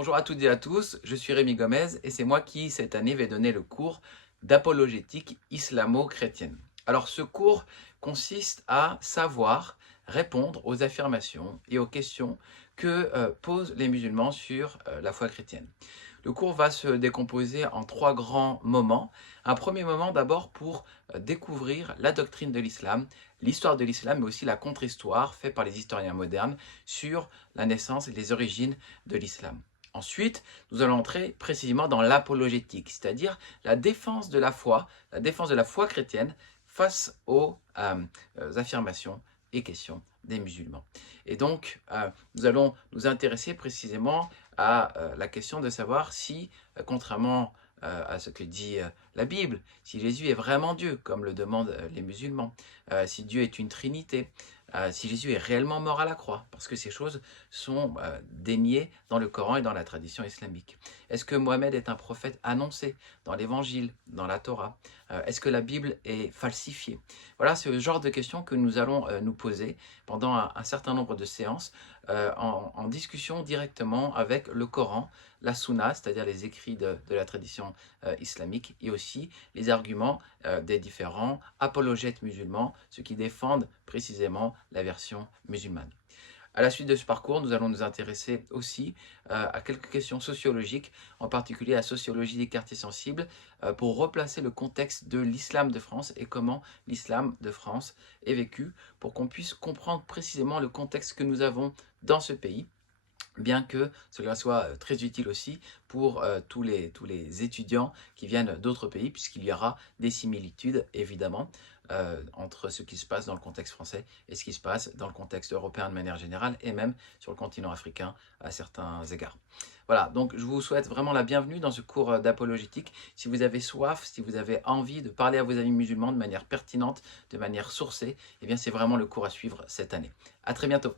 Bonjour à toutes et à tous, je suis Rémi Gomez et c'est moi qui cette année vais donner le cours d'apologétique islamo-chrétienne. Alors ce cours consiste à savoir répondre aux affirmations et aux questions que posent les musulmans sur la foi chrétienne. Le cours va se décomposer en trois grands moments. Un premier moment d'abord pour découvrir la doctrine de l'islam, l'histoire de l'islam, mais aussi la contre-histoire faite par les historiens modernes sur la naissance et les origines de l'islam. Ensuite, nous allons entrer précisément dans l'apologétique, c'est-à-dire la défense de la foi chrétienne face aux affirmations et questions des musulmans. Et donc, nous allons nous intéresser précisément à la question de savoir si, contrairement à ce que dit la Bible, si Jésus est vraiment Dieu, comme le demandent les musulmans, si Dieu est une trinité, si Jésus est réellement mort à la croix, parce que ces choses sont déniées dans le Coran et dans la tradition islamique. Est-ce que Mohamed est un prophète annoncé dans l'Évangile, dans la Torah? Est-ce que la Bible est falsifiée? Voilà, c'est le genre de questions que nous allons nous poser pendant un certain nombre de séances en discussion directement avec le Coran, la Sunna, c'est-à-dire les écrits de la tradition islamique, et aussi les arguments des différents apologètes musulmans, ceux qui défendent précisément la version musulmane. À la suite de ce parcours, nous allons nous intéresser aussi à quelques questions sociologiques, en particulier la sociologie des quartiers sensibles, pour replacer le contexte de l'islam de France et comment l'islam de France est vécu, pour qu'on puisse comprendre précisément le contexte que nous avons dans ce pays, bien que cela soit très utile aussi pour tous les étudiants qui viennent d'autres pays, puisqu'il y aura des similitudes, évidemment, entre ce qui se passe dans le contexte français et ce qui se passe dans le contexte européen de manière générale, et même sur le continent africain à certains égards. Voilà, donc je vous souhaite vraiment la bienvenue dans ce cours d'apologétique. Si vous avez soif, si vous avez envie de parler à vos amis musulmans de manière pertinente, de manière sourcée, eh bien c'est vraiment le cours à suivre cette année. À très bientôt.